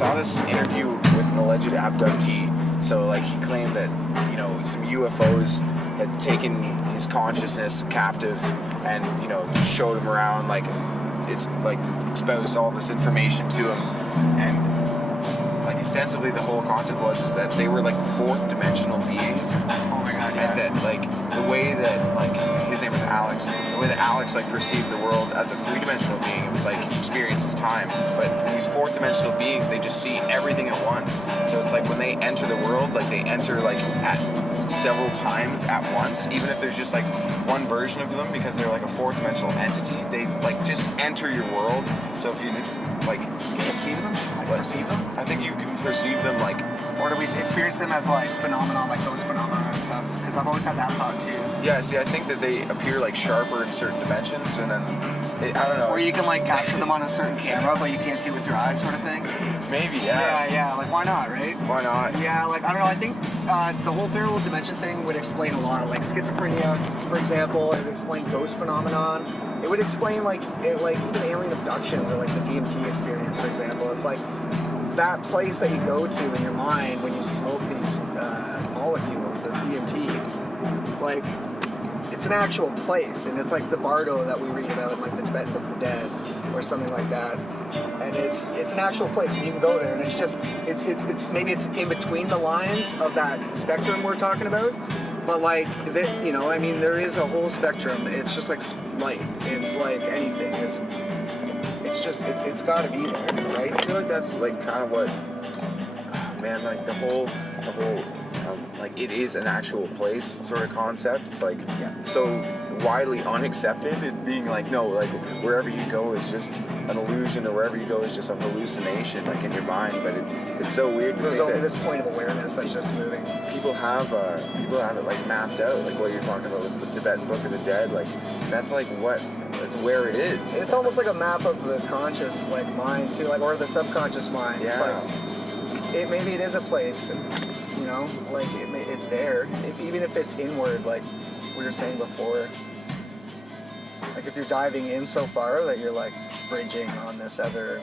saw this interview with an alleged abductee. So like he claimed that, you know, some UFOs had taken his consciousness captive and, you know, just showed him around, like it's like exposed all this information to him, and like ostensibly the whole concept is that they were like fourth dimensional beings. Oh my god, yeah. And that like the way that like his name was Alex, the way that Alex like perceived the world as a three-dimensional being, it was like he experiences time. But these fourth dimensional beings, they just see everything at once. So it's like when they enter the world, like they enter like at several times at once, even if there's just like one version of them, because they're like a fourth dimensional entity, they like just enter your world. So if you like perceive them? Like perceive them? I think you can perceive them like... Or do we experience them as like phenomena, like those phenomena and stuff? Because I've always had that thought too. Yeah, see, I think that they appear like sharper in certain dimensions, and then, I don't know. Or you can like capture them on a certain camera, but you can't see with your eyes sort of thing? Maybe, yeah. Yeah, like why not, right? Why not? Yeah, like I don't know, I think the whole parallel dimension thing would explain a lot. Like schizophrenia, for example, it would explain ghost phenomenon. It would explain like even alien abductions or like the DMT experience, for example. It's like that place that you go to in your mind when you smoke these molecules, this DMT, like it's an actual place, and it's like the Bardo that we read about in like the Tibetan Book of the Dead or something like that. And it's an actual place, and you can go there, and it's just it's maybe it's in between the lines of that spectrum we're talking about, but like you know, I mean, there is a whole spectrum. It's just like light. It's like anything. It's got to be there, right? I feel like that's like kind of what, man, like the whole like it is an actual place sort of concept. It's like so widely unaccepted. It being like, no, like wherever you go is just an illusion, or wherever you go is just a hallucination, like in your mind. But it's so weird to There's think only that this point of awareness that's just moving. People have it like mapped out, like what you're talking about with the Tibetan Book of the Dead. Like that's like that's where it is. It's almost like a map of the conscious like mind too, like, or the subconscious mind. Yeah. It's like maybe it is a place, you know, like it's there, even if it's inward, like we were saying before. Like if you're diving in so far that you're like bridging on this other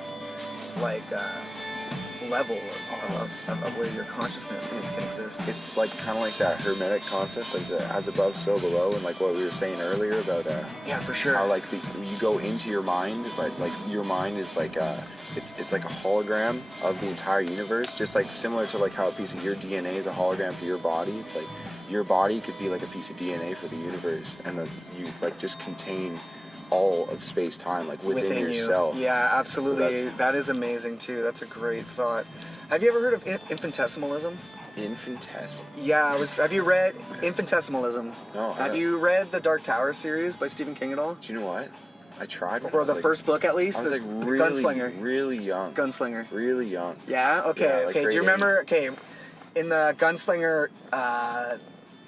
like level of where your consciousness can exist. It's like kind of like that hermetic concept, like the as above so below, and like what we were saying earlier about yeah, for sure, how like you go into your mind, but like your mind is like it's like a hologram of the entire universe, just like similar to like how a piece of your DNA is a hologram for your body. It's like your body could be like a piece of DNA for the universe, and then you like just contain all of space-time, like within yourself. Yeah, absolutely. So that is amazing too. That's a great thought. Have you ever heard of infinitesimalism? Yeah, have you read Infinitesimalism? No. Have you read the Dark Tower series by Stephen King at all? Do you know what? I tried. Or the first book, at least. I was like really, Gunslinger. Really young. Gunslinger. Really young. Yeah. Okay. Yeah, like okay. Do you remember? Okay, in the Gunslinger,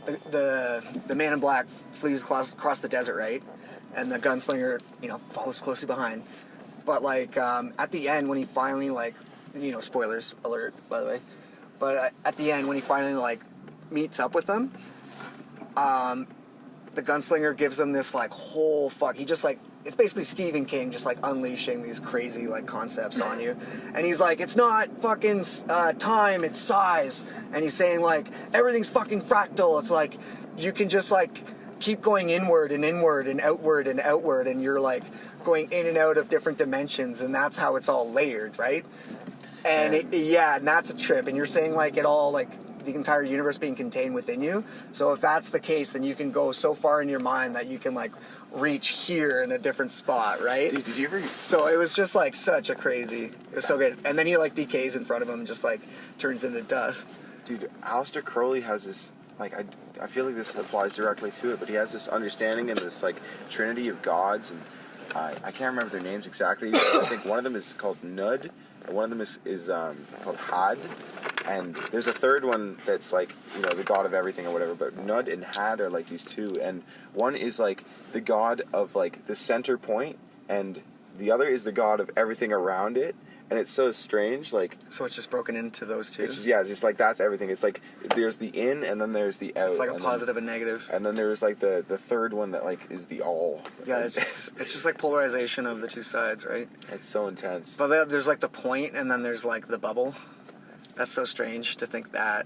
the man in black flees across the desert, right? And the gunslinger, you know, follows closely behind. But like at the end, when he finally like, you know, spoilers alert, by the way. But at the end, when he finally like meets up with them, the gunslinger gives them this like whole he just like, it's basically Stephen King just like unleashing these crazy like concepts on you. And he's like, it's not fucking time, it's size. And he's saying like, everything's fucking fractal. It's like, you can just like keep going inward and inward and outward, and you're like going in and out of different dimensions, and that's how it's all layered, right? And and that's a trip. And you're saying like it all, like the entire universe being contained within you. So if that's the case, then you can go so far in your mind that you can like reach here in a different spot, right? Dude, did you ever? So it was just like such a crazy. It was so good. And then he like decays in front of him and just like turns into dust. Dude, Aleister Crowley has this, like, I feel like this applies directly to it, but he has this understanding and this like trinity of gods, and I can't remember their names exactly. I think one of them is called Nud, and one of them is called Had, and there's a third one that's like, you know, the god of everything or whatever, but Nud and Had are like these two, and one is like the god of like the center point, and the other is the god of everything around it. and it's so strange. Like, So it's just broken into those two. it's just, yeah, it's just like that's everything. It's like there's the in, and then there's the out. It's like a and positive and negative. And then there's like the third one that like is the all. Yeah, it's just like polarization of the two sides, right? It's so intense. But there's like the point, and then there's like the bubble. That's so strange to think that.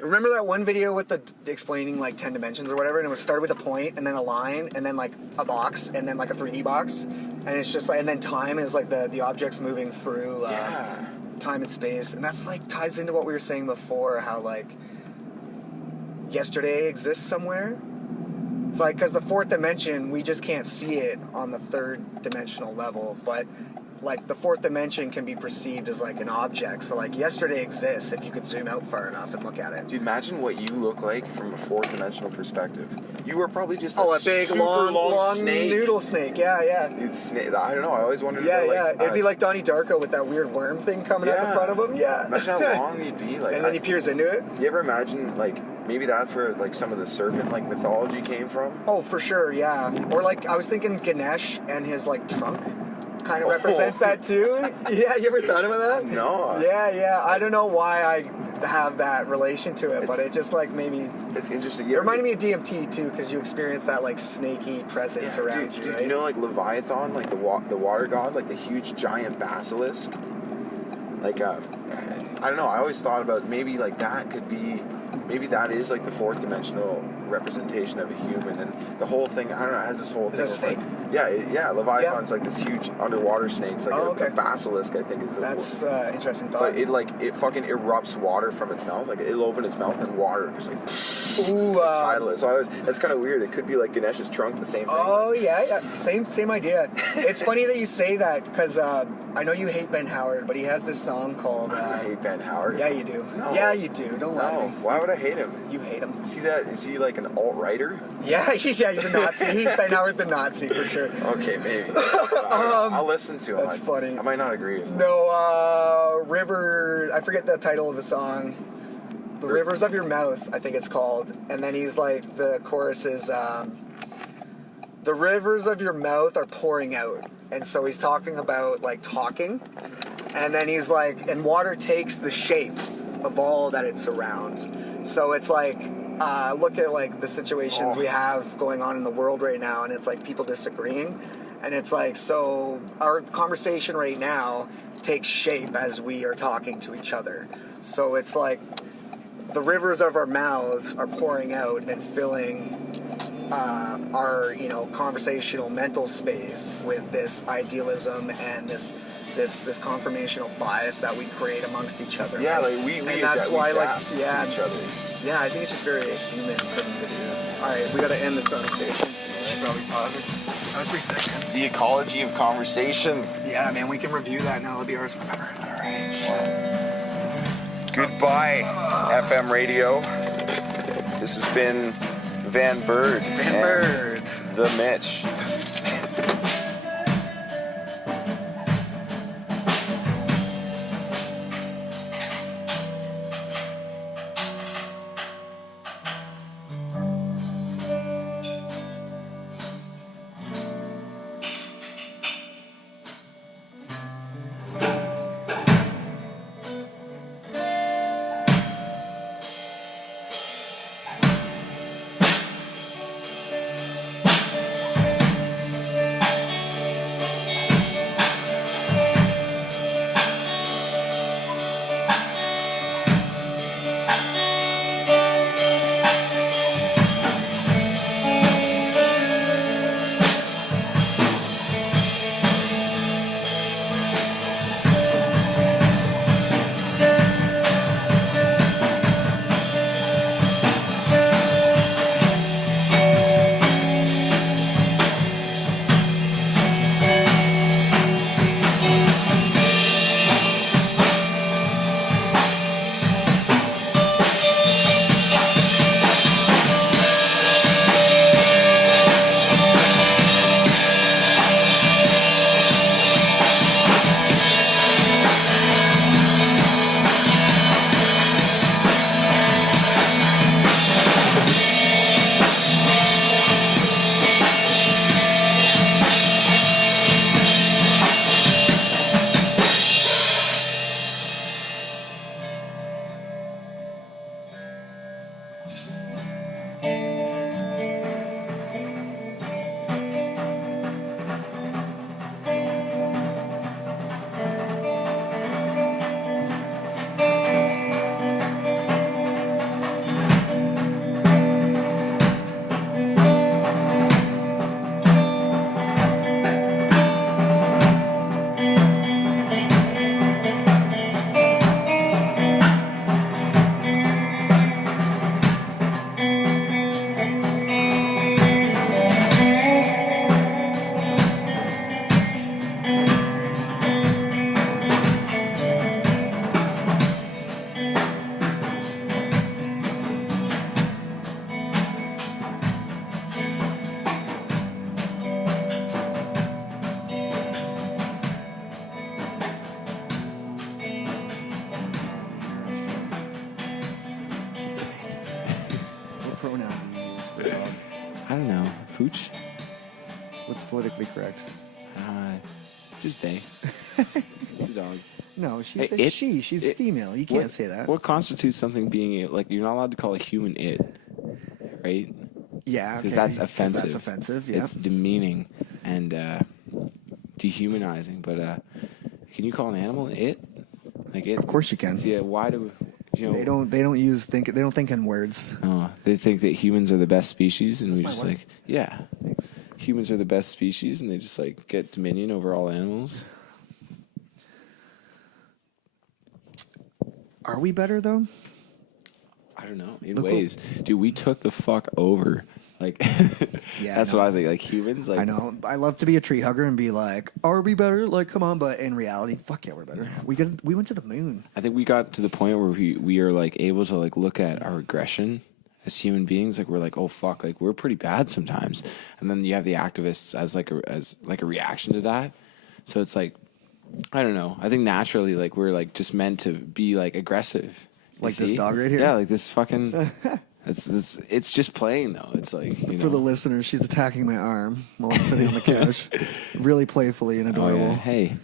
Remember that one video with the explaining like 10 dimensions or whatever, and it was started with a point and then a line and then like a box and then like a 3D box, and it's just like, and then time is like the objects moving through time and space, and that's like ties into what we were saying before, how like yesterday exists somewhere. It's like, because the fourth dimension, we just can't see it on the third dimensional level, but like the fourth dimension can be perceived as like an object. So like yesterday exists if you could zoom out far enough and look at it. Dude, imagine what you look like from a fourth dimensional perspective. You were probably just a big super long snake. noodle snake. Yeah. It's snake. I don't know. I always wondered. Yeah, about, like, It'd be like Donnie Darko with that weird worm thing coming out the front of him. Yeah. Imagine how long you'd be. Like, and then he peers into it. You ever imagine like maybe that's where like some of the serpent like mythology came from? Oh, for sure. Yeah. Or like I was thinking Ganesh and his like trunk kind of represents that too. Yeah, you ever thought about that? No. Yeah. I don't know why I have that relation to it, but it just like made me. It's interesting. It reminded me of DMT too, because you experience that like snaky presence around you. Dude, right? you know like Leviathan, like the water god, like the huge giant basilisk. Like I don't know. I always thought about maybe like that could be. Maybe that is like the fourth dimensional representation of a human, and the whole thing. I don't know. It has this whole thing. Is it a snake? Like, yeah. Leviathan's like this huge underwater snake. It's like a basilisk. I think is. That's interesting thought. But it fucking erupts water from its mouth. Like it'll open its mouth and water just like. Ooh. Tidal. So that's kind of weird. It could be like Ganesh's trunk, the same thing. Oh yeah. Same idea. It's funny that you say that because I know you hate Ben Howard, but he has this song called. I hate Ben Howard. Yeah, you do. No. Yeah, you do. Don't lie to me. Why would I hate him? You hate him. See that? Is he like an alt-writer? Yeah, he's a Nazi. He's Ben Howard the Nazi for sure. Okay, maybe. I'll listen to him. That's funny. I might not agree with him. No, River. I forget the title of the song. The Rivers of Your Mouth, I think it's called. And then he's like, the chorus is, the rivers of your mouth are pouring out. And so he's talking about like talking. And then he's like, and water takes the shape of all that it surrounds. So it's like, look at like the situations we have going on in the world right now, and it's like people disagreeing. And it's like, so our conversation right now takes shape as we are talking to each other. So it's like the rivers of our mouths are pouring out and filling our, conversational mental space with this idealism and this confirmational bias that we create amongst each other. Yeah, right? like we and that's why, like, to each other. Yeah, I think it's just very human thing to do. All right, we got to end this conversation. So probably pause it. That was pretty sick. The ecology of conversation. Yeah, man, we can review that now. It'll be ours forever. All right. Well, goodbye, FM radio. This has been Vann Bird. VannBird. The Mitch. What pronoun do you use for dog? I don't know. Pooch? What's politically correct? Just they. It's a dog. No, she's Hey, a she. She's it- female. You can't say that. What constitutes something being a, like, you're not allowed to call a human it, right? Yeah, Because okay. that's offensive. That's offensive. Yeah. It's demeaning and dehumanizing. But can you call an animal it? Like it? Of course you can. Yeah. Why do you know? They don't think in words. Oh, they think that humans are the best species, and Is we this just my like, yeah, Thanks. humans are the best species, and they just like get dominion over all animals. Are we better though? I don't know. In Look what- ways, dude, we took the fuck over. Like, Yeah, that's I know. what I think. Like humans, like I know. I love to be a tree hugger and be like, "Are we better?" Like, come on. But in reality, fuck yeah, we're better. We went to the moon. I think we got to the point where we are like able to like look at our aggression as human beings. Like we're like, oh fuck, like we're pretty bad sometimes. And then you have the activists as like a reaction to that. So it's like, I don't know. I think naturally, like we're like just meant to be like aggressive. You Like this see? dog right here? Yeah, like this fucking. It's just playing though. It's like, you know. For the listeners, she's attacking my arm while I'm sitting on the couch, really playfully and Oh, adorable. yeah. Hey,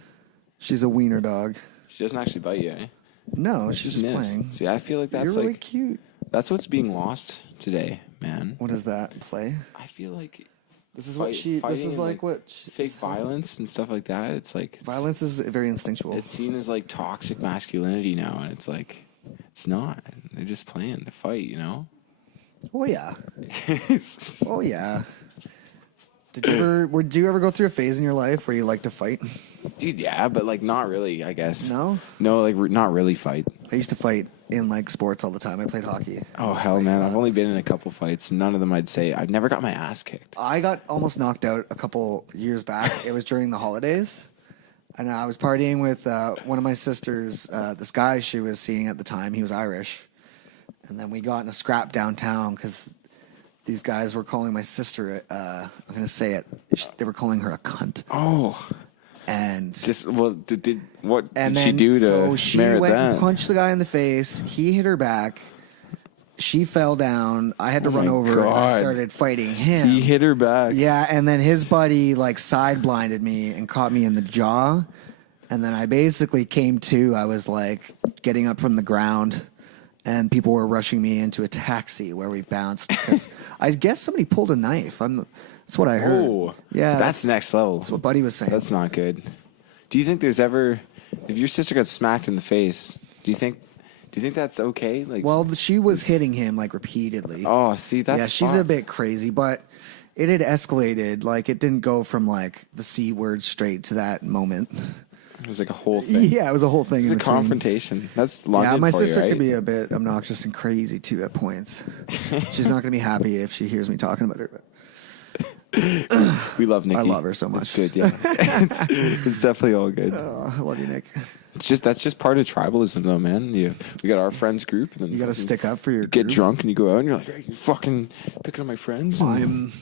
She's a wiener dog. she doesn't actually bite you, eh? No, she's just Nips. playing. See, I feel like that's You're really like cute. that's what's being lost today, man. What is that play? I feel like This is what Fight- she. This fighting is and, like what fake violence and stuff like that. It's like Violence is very instinctual. It's seen as like toxic masculinity now, and it's like it's not. They're just playing the fight, you know. Oh yeah. Oh yeah. Did you ever go through a phase in your life where you like to fight? Dude, yeah, but like not really, I guess. No? No, like not really fight. I used to fight in like sports all the time. I played hockey. Oh hell, man! I've only been in a couple fights. None of them I'd say I've never got my ass kicked. I got almost knocked out a couple years back. It was during the holidays. And I was partying with one of my sisters, this guy she was seeing at the time. He was Irish. And then we got in a scrap downtown because these guys were calling my sister, I'm going to say it, they were calling her a cunt. Oh, And just well, did what and did then, she do to so she merit went that? and punched the guy in the face. He hit her back. She fell down. I had to Oh run my over and I God. started fighting him. He hit her back. Yeah, and then his buddy like side blinded me and caught me in the jaw. And then I basically came to. I was like getting up from the ground, and people were rushing me into a taxi where we bounced. 'Cause I guess somebody pulled a knife. That's what I heard. Oh, Yeah, that's next level. That's what Buddy was saying. That's not good. Do you think there's ever, if your sister got smacked in the face, do you think that's okay? Like, Well, she was hitting him like repeatedly. oh, see, that's yeah, she's a fucked. bit crazy, but it had escalated. Like it didn't go from like the C word straight to that moment. It was like a whole thing. Yeah, it was a whole thing. It was in a between. confrontation. That's Yeah, London my for you, sister right? could be a bit obnoxious and crazy too at points. She's not going to be happy if she hears me talking about her. But We love Nikki. I love her so much. It's good, yeah. it's definitely all good. oh, I love you, Nick. That's just part of tribalism, though, man. We got our friends group, and then You got to fucking stick up for your get group. drunk and you go out and you're like, hey, you fucking picking on my friends. And I'm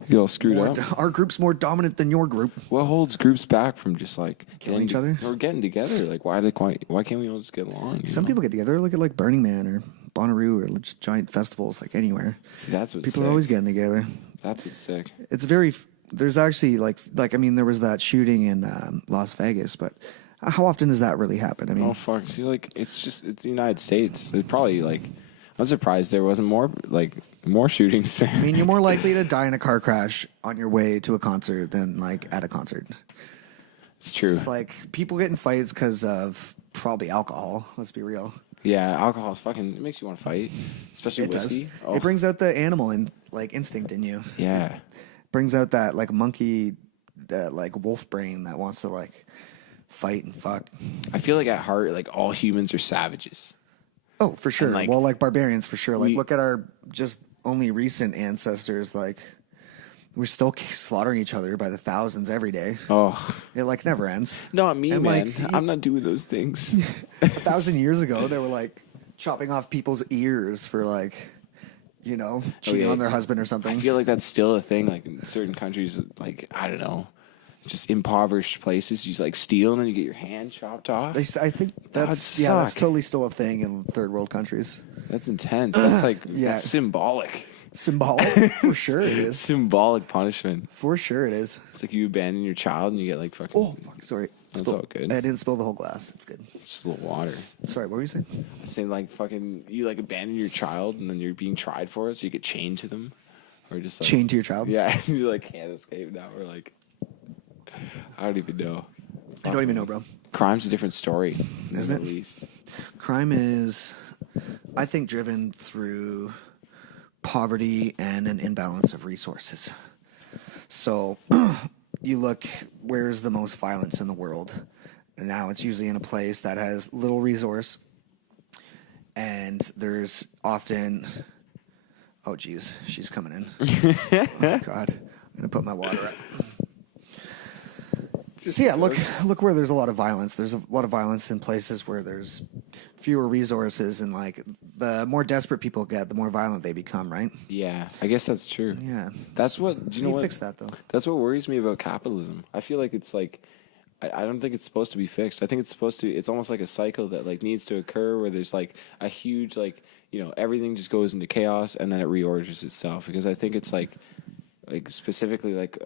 you get all screwed up. Our group's more dominant than your group. What holds groups back from just like Killing each other? or getting together? Like, why can't we all just get along? you Some know? people get together. Look at like Burning Man or Bonnaroo or just giant festivals like anywhere. See, that's what's People sick. are always getting together. That's what's sick. It's very. There's actually like I mean there was that shooting in Las Vegas, but how often does that really happen? I mean, Oh fuck! I feel like it's the United States. It's probably like, I'm surprised there wasn't more shootings there. I mean, you're more likely to die in a car crash on your way to a concert than like at a concert. It's true. It's like people get in fights because of probably alcohol. Let's be real. Yeah, alcohol is fucking. It makes you want to fight, especially It whiskey. does. Oh. It brings out the animal and like instinct in you. Yeah. Brings out that like monkey, like wolf brain that wants to like fight and fuck. I feel like at heart, like all humans are savages. Oh, for sure. like, Well, like barbarians, for sure. Like, we- look at our just only recent ancestors. Like, we're still slaughtering each other by the thousands every day. Oh, It like never ends. not me, And, man. like, I'm not doing those things. 1,000 years ago, they were like chopping off people's ears for like, you know, cheating yeah. on their husband or something. I feel like that's still a thing. Like in certain countries, like I don't know, just impoverished places, you just like steal and then you get your hand chopped off. I think that's suck. that's totally still a thing in third world countries. That's intense. That's like Yeah. that's symbolic. Symbolic, for sure it is. Symbolic punishment. For sure it is. It's like you abandon your child and you get like fucking. Oh, fuck, sorry. That's all good. I didn't spill the whole glass. It's good. It's just a little water. Sorry, what were you saying? I'm saying like fucking you like abandon your child and then you're being tried for it, so you get chained to them, or just like, Chained to your child? Yeah, you like can't escape now. Or like I don't even know. I don't even know, bro. Crime's a different story, Isn't at it? least. Crime is, I think, driven through poverty and an imbalance of resources. So you look, where's the most violence in the world? And now it's usually in a place that has little resource. And there's often, oh, geez, she's coming in. Oh, God. I'm going to put my water up. So yeah, look where there's a lot of violence. There's a lot of violence in places where there's fewer resources, and like the more desperate people get, the more violent they become, right? Yeah, I guess that's true. Yeah. That's what. Do you know what? Fix that though. That's what worries me about capitalism. I feel like it's like, I don't think it's supposed to be fixed. I think it's supposed to. It's almost like a cycle that like needs to occur where there's like a huge like everything just goes into chaos and then it reorders itself. Because I think it's like specifically like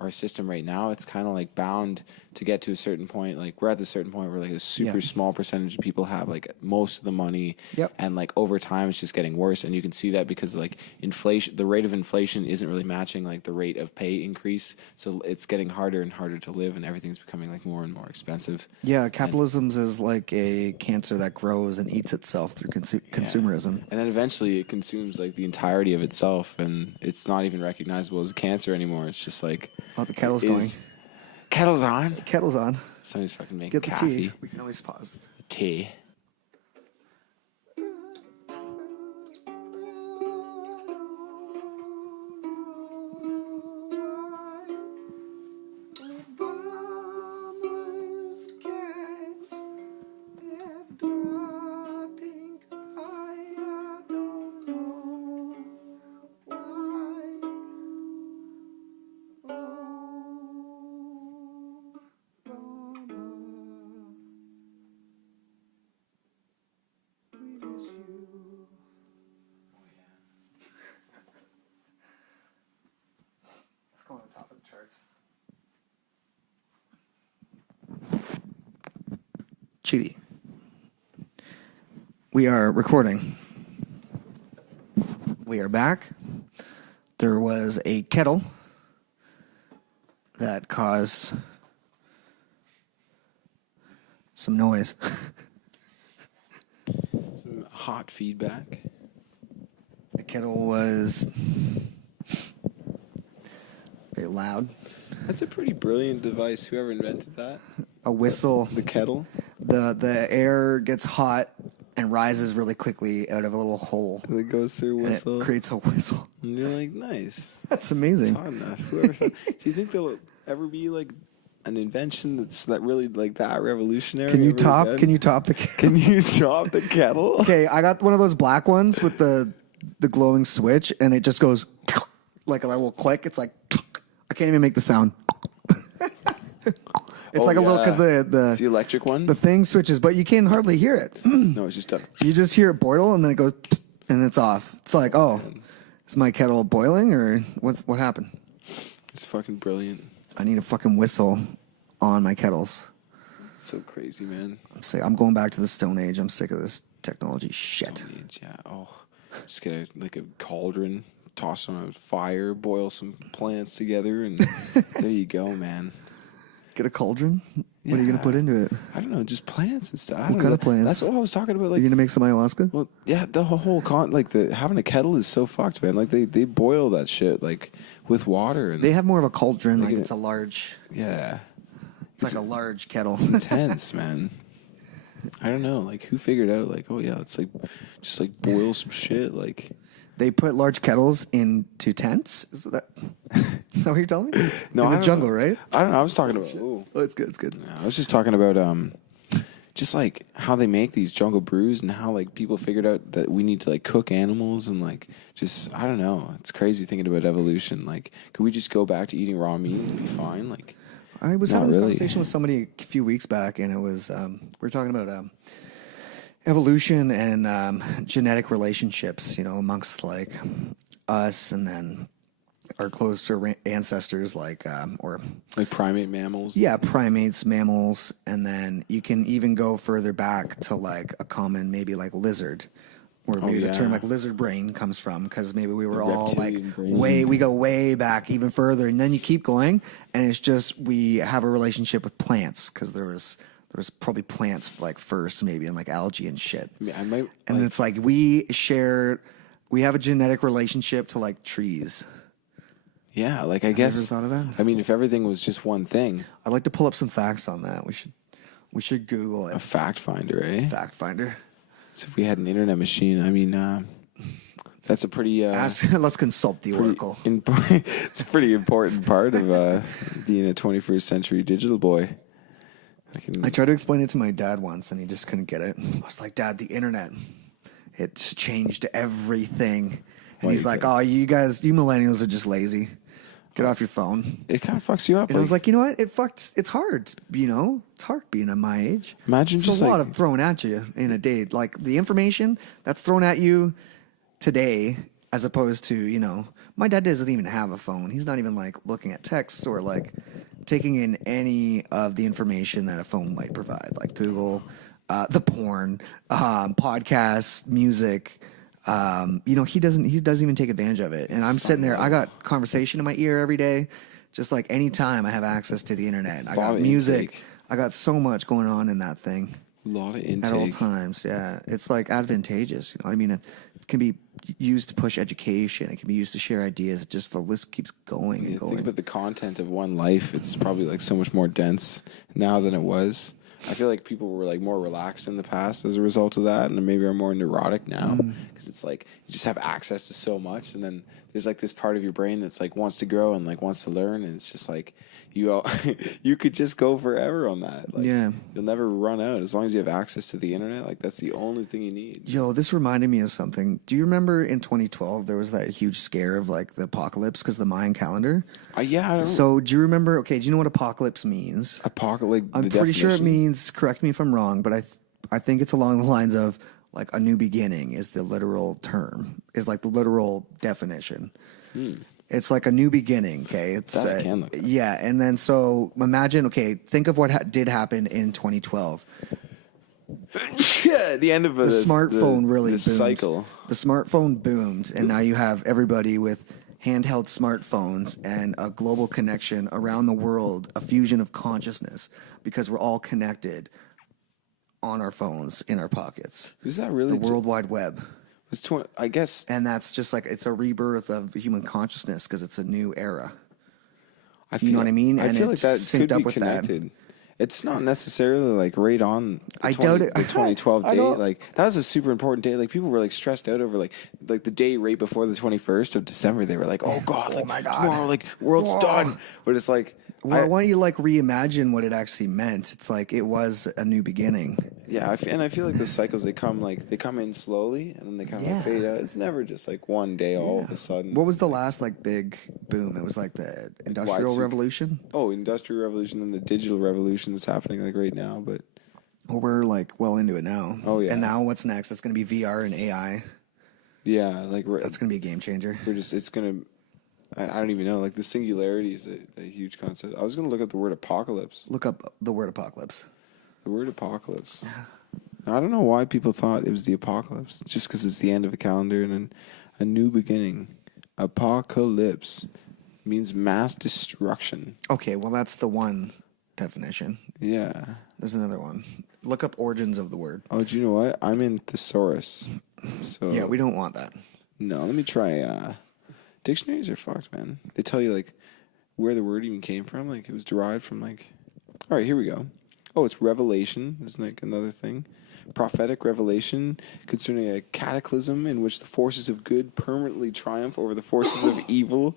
our system right now, it's kind of like bound to get to a certain point. Like we're at the certain point where like a super small percentage of people have like most of the money. Yep. And like over time it's just getting worse, and you can see that because like inflation, the rate of inflation isn't really matching like the rate of pay increase, so it's getting harder and harder to live, and everything's becoming like more and more expensive. Yeah, capitalism is like a cancer that grows and eats itself through consumerism. And then eventually it consumes like the entirety of itself, and it's not even recognizable as a cancer anymore. It's just like, Oh, the kettle's going. Kettle's on. Kettle's on. Somebody's fucking making Get the coffee. tea. We can always pause. Tea. Let's go on the top of the charts. Chidi. We are recording. We are back. There was a kettle that caused some noise. Some hot feedback. The kettle was very loud. That's a pretty brilliant device. Whoever invented that. A whistle. The kettle. The air gets hot and rises really quickly out of a little hole. And it goes through a And whistle. it creates a whistle. And you're like, nice. That's amazing. It's hot enough. Whoever thought, do you think there'll ever be like an invention that's that really like that revolutionary? Can you ever top? again? Can you top the? Can you top the kettle? Okay, I got one of those black ones with the glowing switch, and it just goes like a little click. It's like I can't even make the sound. It's like a little because It's the electric one. the thing switches, but you can hardly hear it. No, it's just done. You just hear it boil, and then it goes, and it's off. It's like, oh, is my kettle boiling, or what happened? It's fucking brilliant. I need a fucking whistle on my kettles. It's so crazy, man. I'm going back to the Stone Age. I'm sick of this technology shit. Stone Age, yeah. Oh, just get a cauldron, toss on a fire, boil some plants together, and there you go, man. Get a cauldron? What are you going to put into it? I don't know, just plants and stuff. What kind of plants? That's what I was talking about. Are Like, you going to make some ayahuasca? well, yeah, the whole having a kettle is so fucked, man. Like they boil that shit like with water, and They have more of a cauldron. Like Like it's a large... yeah, It's like a large kettle. it's intense, man. I don't know, like who figured out like, oh yeah, it's like just like boil some shit, like They put large kettles into tents? Is that what you're telling me? no, In I the don't jungle, know. right? I don't know. I was talking about. Ooh. Oh, it's good. It's good. I was just talking about just like how they make these jungle brews and how like people figured out that we need to like cook animals and like just I don't know. It's crazy thinking about evolution. Like, could we just go back to eating raw meat and be fine? Like, I was Not having this really. conversation with somebody a few weeks back, and it was we were talking about evolution and genetic relationships, amongst like us and then our closer ancestors, like or like primate mammals. yeah, primates, mammals, and then you can even go further back to like a common maybe like lizard. Where maybe the term yeah. like lizard brain comes from, because maybe we were all like reptilian brain. we go way back even further, and then you keep going, and it's just we have a relationship with plants because there was probably plants like first maybe and like algae and shit, I might. and like, it's like we have a genetic relationship to like trees. yeah, like I Have you guess. ever thought of that? I mean, if everything was just one thing, I'd like to pull up some facts on that. We should Google a it. fact finder, eh? Fact finder. So if we had an internet machine, I mean, that's a pretty. Let's consult the oracle. It's a pretty important part of being a 21st century digital boy. I tried to explain it to my dad once, and he just couldn't get it. I was like, Dad, the internet, it's changed everything. And Why he's you like, couldn't? oh, you millennials are just lazy. Get off your phone. It kind of fucks you up. And I was like, you know what? It's hard, It's hard being at my age. Imagine it's just a lot like- of thrown at you in a day. Like the information that's thrown at you today, as opposed to, my dad doesn't even have a phone. He's not even like looking at texts or like taking in any of the information that a phone might provide, like Google, the porn, podcasts, music. He doesn't even take advantage of it. And I'm sitting there, I got conversation in my ear every day. Just like anytime I have access to the internet, It's a I lot got of music. intake. I got so much going on in that thing a lot of at all intake. times. Yeah. It's like advantageous. I mean, it can be used to push education. It can be used to share ideas. It just, the list keeps going and You going. think about the content of one life. It's probably like so much more dense now than it was. I feel like people were like more relaxed in the past as a result of that, and maybe are more neurotic now because it's like you just have access to so much, and then there's like this part of your brain that's like wants to grow and like wants to learn, and it's just like you could just go forever on that. Like, Yeah. you'll never run out as long as you have access to the internet. Like that's the only thing you need. Yo, this reminded me of something. Do you remember in 2012 there was that huge scare of like the apocalypse because the Mayan calendar? Yeah, I don't. So do you remember? Okay, do you know what apocalypse means? Apocalypse. I'm pretty sure it means. Correct me if I'm wrong, but I think it's along the lines of like a new beginning is the literal term, is like the literal definition. It's like a new beginning. Okay, it's That I can look up. yeah, and then so imagine. Okay, think of what did happen in 2012. Yeah, the end of The smartphone really the boomed. cycle. The smartphone boomed, and now you have everybody with handheld smartphones and a global connection around the world, a fusion of consciousness, because we're all connected on our phones, in our pockets. Is that really The World Wide Web. I guess. And that's just like, it's a rebirth of human consciousness because it's a new era. I You know what I mean? I And feel like it's that synced could up be with that. connected. It's not necessarily like right on. I doubt it. The 2012 I date, don't- like that was a super important day. Like people were like stressed out over like the day right before the 21st of December. They were like, "Oh God, like my God. tomorrow, like world's Whoa. done." But it's like, Well, why don't you like reimagine what it actually meant? It's like it was a new beginning. yeah, I feel like those cycles they come in slowly and then they kind of Yeah. fade out. It's never just like one day all of a sudden. What was the last like big boom? It was like the Industrial Y2K. Revolution. Oh, Industrial Revolution and the digital revolution that's happening like right now, but. Well, we're like well into it now. Oh, yeah. And now what's next? It's going to be VR and AI. Yeah, like That's going to be a game changer. it's gonna. I don't even know. Like the singularity is a huge concept. I was gonna look up the word apocalypse. Look up the word apocalypse. The word apocalypse. I don't know why people thought it was the apocalypse. Just because it's the end of a calendar and a new beginning. Apocalypse means mass destruction. Okay, well, that's the one definition. Yeah. There's another one. Look up origins of the word. Oh, do you know what? I'm in thesaurus. So Yeah, we don't want that. No, let me try. Dictionaries are fucked, man. They tell you like where the word even came from. Like it was derived from like. All right, here we go. Oh, it's revelation. Is like another thing. Prophetic revelation concerning a cataclysm in which the forces of good permanently triumph over the forces of evil,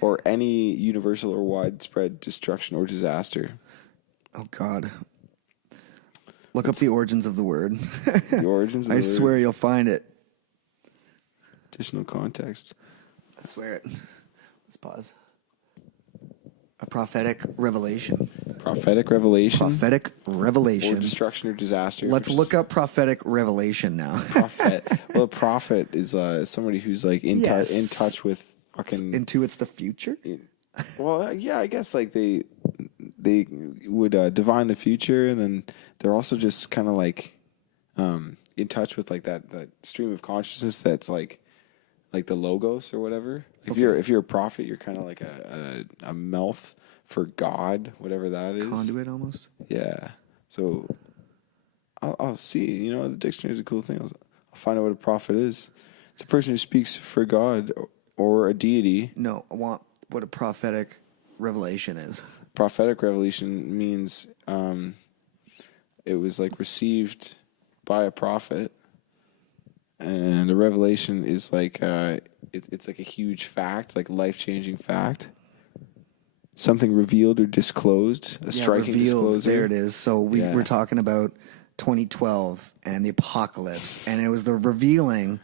or any universal or widespread destruction or disaster. Oh God. Look up the origins of the word. The origins of the I word. swear you'll find it. Additional context. I swear it. Let's pause. A prophetic revelation. Prophetic revelation. Prophetic revelation. Or destruction or disaster. Let's look up prophetic revelation now. Prophet. Well, a prophet is somebody who's like in touch with fucking. Intuits the future? Well, yeah, I guess like they would divine the future, and then they're also just kind of like in touch with like that stream of consciousness that's like the logos or whatever. If you're a prophet, you're kind of like a mouth for God, whatever that is. Conduit almost. Yeah. So I'll see. You know, the dictionary is a cool thing. I'll find out what a prophet is. It's a person who speaks for God or a deity. No, I want what a prophetic revelation is. Prophetic revelation means it was like received by a prophet, and a revelation is like it's like a huge fact, like life-changing fact. Something revealed or disclosed, a striking disclosure. There it is. So we're talking about 2012 and the apocalypse, and it was the revealing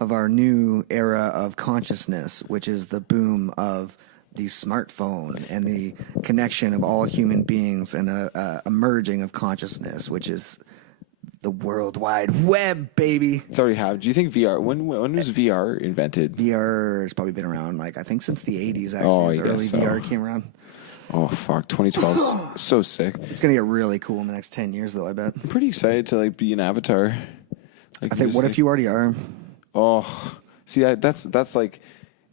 of our new era of consciousness, which is the boom of the smartphone and the connection of all human beings and a merging of consciousness, which is the World Wide Web, baby. It's already happened. Do you think VR? When was VR invented? VR has probably been around, like I think since the 80s. Actually, Oh, I as early guess so. VR came around. Oh fuck, 2012, so sick. It's gonna get really cool in the next 10 years, though. I bet. I'm pretty excited to like be an avatar. Like, I think. What if you already are? Oh, see, that's like,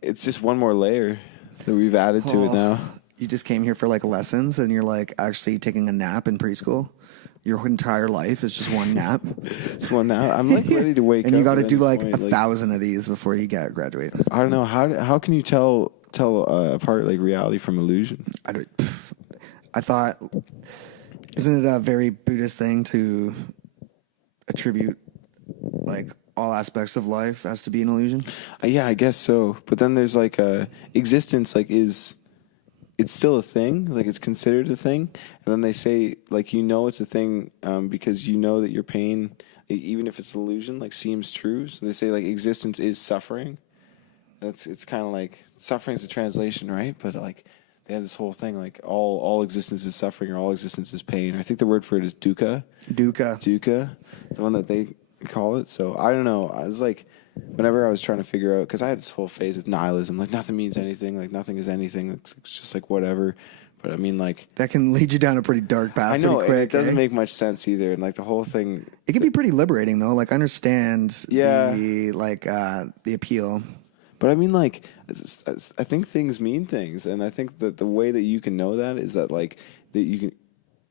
it's just one more layer that we've added to it now. You just came here for like lessons, and you're like actually taking a nap in preschool. Your entire life is just one nap. It's one now. I'm like ready to wake up. And you got to at do any like point. 1,000 of these before you graduate. I don't know how can you tell apart like reality from illusion? I thought, isn't it a very Buddhist thing to attribute like all aspects of life as to be an illusion? Yeah, I guess so. But then there's like existence, like it's still a thing, like it's considered a thing, and then they say like it's a thing because you know that your pain, even if it's an illusion, like seems true. So they say like existence is suffering. It's kind of like suffering is a translation, right? But like they have this whole thing like all existence is suffering or all existence is pain. I think the word for it is dukkha. Dukkha, the one that they call it. So I don't know. I was like, whenever I was trying to figure out, because I had this whole phase with nihilism, like nothing means anything, like nothing is anything. It's just like whatever. But I mean, like that can lead you down a pretty dark path. I know, pretty quick, and it doesn't make much sense either. And like the whole thing, it can be pretty liberating though. Like I understand the appeal. But I mean, like, I think things mean things, and I think that the way that you can know that is that like that you can,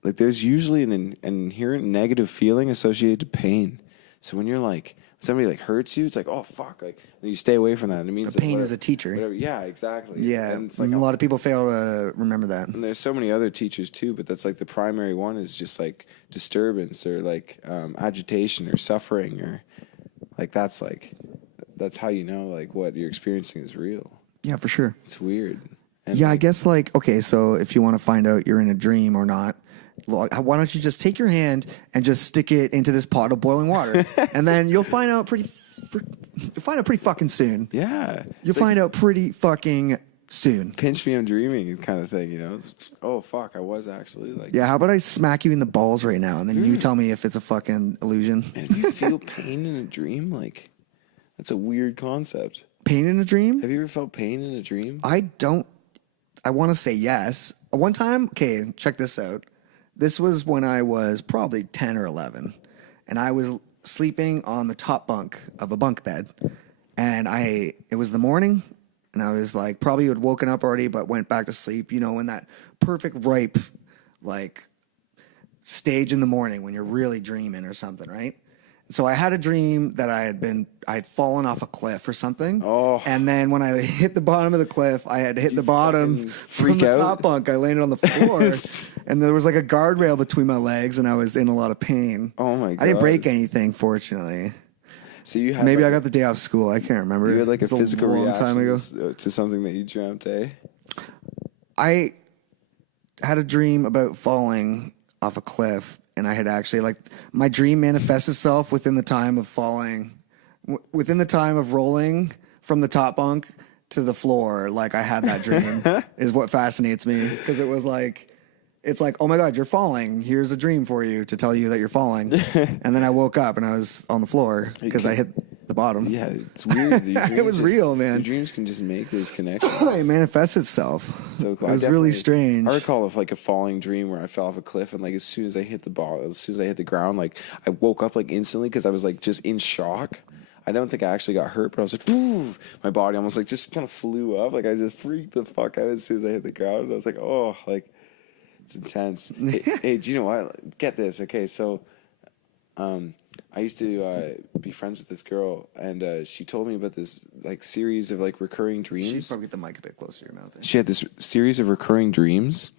like, there's usually an inherent negative feeling associated to pain. So when you're like somebody like hurts you, it's like, oh fuck, like, and you stay away from that. And it means pain is a teacher. Whatever. Yeah, exactly. Yeah, and it's like a lot of people fail to remember that. And there's so many other teachers too, but that's like the primary one is just like disturbance or like agitation or suffering or like that's how you know like what you're experiencing is real. Yeah, for sure. It's weird. And yeah, I guess like, okay, so if you want to find out you're in a dream or not, why don't you just take your hand and just stick it into this pot of boiling water, and then you'll find out pretty fucking soon. Yeah, You'll find out pretty fucking soon. Pinch me, I'm dreaming kind of thing, you know? Oh, fuck, I was actually like... Yeah, how about I smack you in the balls right now, and then you tell me if it's a fucking illusion. And if you feel pain in a dream, like, that's a weird concept. Pain in a dream? Have you ever felt pain in a dream? I don't... I want to say yes. One time... Okay, check this out. This was when I was probably 10 or 11. and I was sleeping on the top bunk of a bunk bed, and it was the morning, and I was like probably had woken up already, but went back to sleep. You know, in that perfect ripe like stage in the morning when you're really dreaming or something, right? So I had a dream that I had fallen off a cliff or something. Oh. And then when I hit the bottom of the cliff, I had to hit the bottom from the top bunk. I landed on the floor and there was like a guardrail between my legs and I was in a lot of pain. Oh my God. I didn't break anything, fortunately. So you had maybe like I got the day off school. I can't remember. You had like a physical time ago to something that you dreamt, eh? I had a dream about falling off a cliff, and I had actually, like, my dream manifests itself within the time of falling, within the time of rolling from the top bunk to the floor. Like, I had that dream is what fascinates me, because it was like, it's like, oh my God, you're falling. Here's a dream for you to tell you that you're falling. And then I woke up and I was on the floor because I hit the bottom. Yeah, it's weird. It was real, man. Your dreams can just make those connections. It manifests itself. So cool. It was really strange. I recall of like a falling dream where I fell off a cliff, and like as soon as I hit the ground, like I woke up like instantly because I was like just in shock. I don't think I actually got hurt, but I was like, ooh, my body almost like just kind of flew up. Like I just freaked the fuck out as soon as I hit the ground. And I was like, oh, like it's intense. Hey, do you know what? Get this. Okay, so I used to be friends with this girl, and she told me about this like series of like recurring dreams. You should probably get the mic a bit closer to your mouth. She had this series of recurring dreams,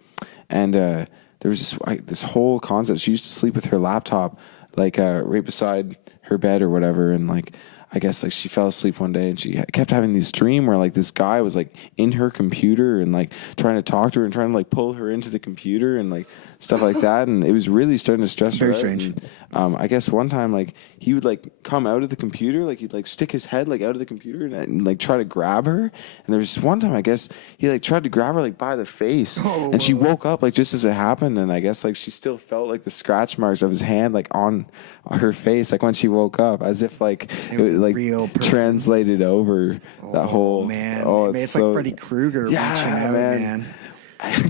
and there was this whole concept. She used to sleep with her laptop like right beside her bed or whatever, and like I guess like she fell asleep one day and she kept having this dream where like this guy was like in her computer and like trying to talk to her and trying to like pull her into the computer and like stuff like that, and it was really starting to stress her out. Very strange. And, I guess one time like he would like come out of the computer, like he'd like stick his head like out of the computer and like try to grab her. And there was one time I guess he like tried to grab her like by the face, and she woke up like just as it happened, and I guess like she still felt like the scratch marks of his hand like on her face like when she woke up, as if like it was like real translated over that whole man. Oh, it's so, like Freddy Krueger reaching out, man.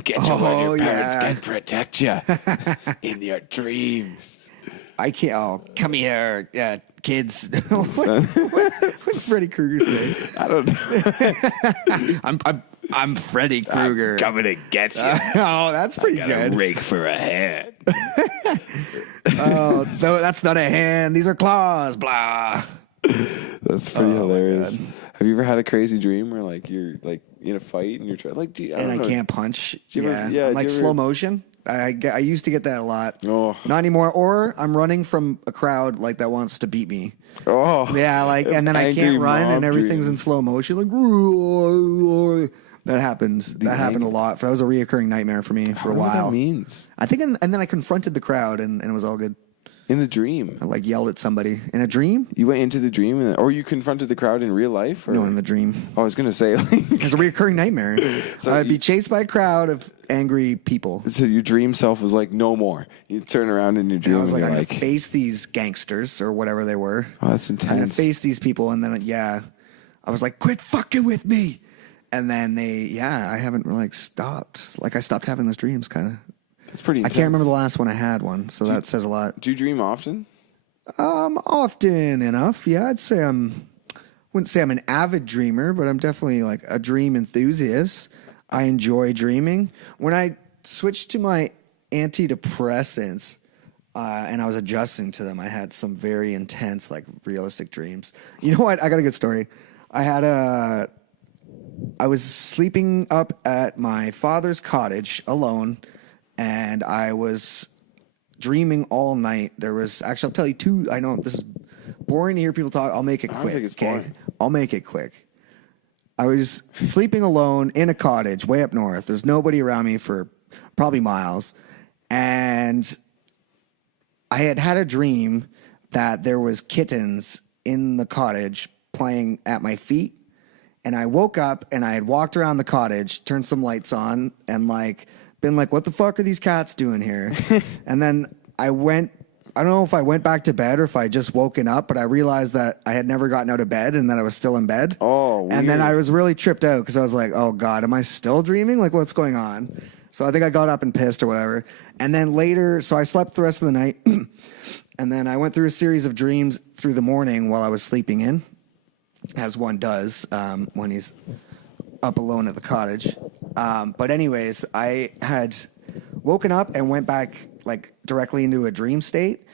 Get you when your parents can protect you in your dreams. I can't. Oh, come here, kids. What's Freddy Krueger say? I don't know. I'm Freddy Krueger. I'm coming to get you. Oh, that's pretty good. A rake for a hand. Oh, no, that's not a hand. These are claws. Blah. That's pretty hilarious. Have you ever had a crazy dream where like you're like in a fight and you're trying like I can't punch? Yeah, like slow motion. I used to get that a lot. Oh, not anymore. Or I'm running from a crowd like that wants to beat me. Oh, yeah, like and then I can't run and everything's in slow motion. Like that happens. That happened a lot. That was a reoccurring nightmare for me for a while. What that means? I think, and then I confronted the crowd and it was all good. In the dream, I like yelled at somebody in a dream. You went into the dream, or you confronted the crowd in real life? Or? No, in the dream. I was gonna say like, it's a recurring nightmare. So I'd be chased by a crowd of angry people. So your dream self was like, no more. You turn around in your dream. And I was like, I'm gonna face these gangsters or whatever they were. Oh, that's intense. I'm gonna face these people, and then I was like, quit fucking with me. And then I haven't like stopped. Like I stopped having those dreams, kind of. That's pretty intense. I can't remember the last one I had one, so that says a lot. Do you dream often? Often enough. Yeah, I'd say wouldn't say I'm an avid dreamer, but I'm definitely like a dream enthusiast. I enjoy dreaming. When I switched to my antidepressants, and I was adjusting to them, I had some very intense, like realistic dreams. You know what? I got a good story. I was sleeping up at my father's cottage alone, and I was dreaming all night. There was actually, I'll tell you two. I know this is boring to hear people talk. I'll make it quick. I don't think it's boring. I'll make it quick. I was sleeping alone in a cottage way up north. There's nobody around me for probably miles, and I had a dream that there was kittens in the cottage playing at my feet. And I woke up and I had walked around the cottage, turned some lights on, and like been like, what the fuck are these cats doing here? And then I don't know if I went back to bed or if I just woken up, but I realized that I had never gotten out of bed and that I was still in bed. Oh, weird. And then I was really tripped out because I was like, oh God, am I still dreaming? Like, what's going on? So I think I got up and pissed or whatever. And then later, so I slept the rest of the night. And then I went through a series of dreams through the morning while I was sleeping in, as one does when he's up alone at the cottage. But anyways, I had woken up and went back like directly into a dream state.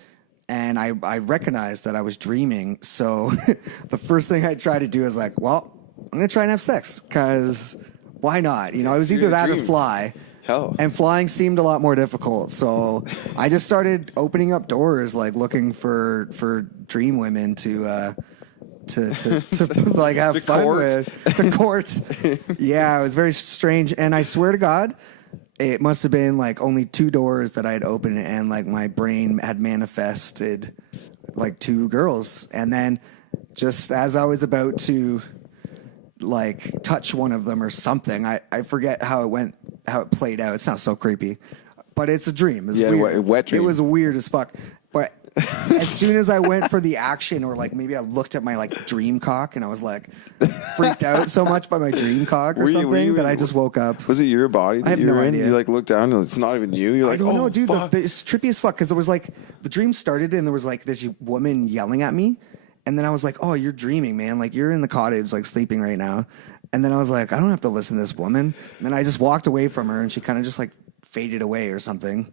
And I recognized that I was dreaming. So the first thing I tried to do is like, well, I'm going to try and have sex because why not? You know, it was either that or fly. Hell. And flying seemed a lot more difficult. So I just started opening up doors, like looking for dream women to like have To fun court. with. To court. Yeah, it was very strange. And I swear to God, it must have been like only 2 doors that I had opened, and like my brain had manifested like 2 girls. And then just as I was about to like touch one of them or something, I forget how it played out. It sounds so creepy, but it's a dream. It's weird. A wet dream. It was weird as fuck. But as soon as I went for the action, or like maybe I looked at my like dream cock and I was like freaked out so much by my dream cock or something that I just woke up. Was it your body that I have you no were in? idea. You like looked down and it's not even you. You're I like, don't know, oh, dude. fuck. It's trippy as fuck because there was like the dream started and there was like this woman yelling at me, and then I was like, oh, you're dreaming, man. Like you're in the cottage, like sleeping right now. And then I was like, I don't have to listen to this woman. And then I just walked away from her, and she kind of just like faded away or something.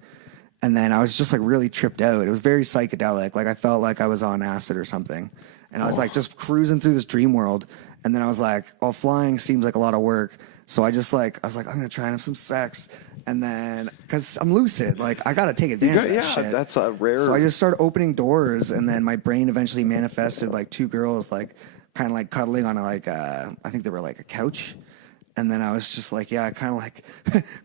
And then I was just like really tripped out. It was very psychedelic. Like I felt like I was on acid or something. And I was like just cruising through this dream world. And then I was like, oh, flying seems like a lot of work. So I was like, I'm going to try and have some sex. And then, because I'm lucid, like I got to take advantage of that shit. That's a rare. So I just started opening doors, and then my brain eventually manifested like 2 girls, like kind of like cuddling on a, like, I think they were like a couch. And then I was just like, yeah, I kind of like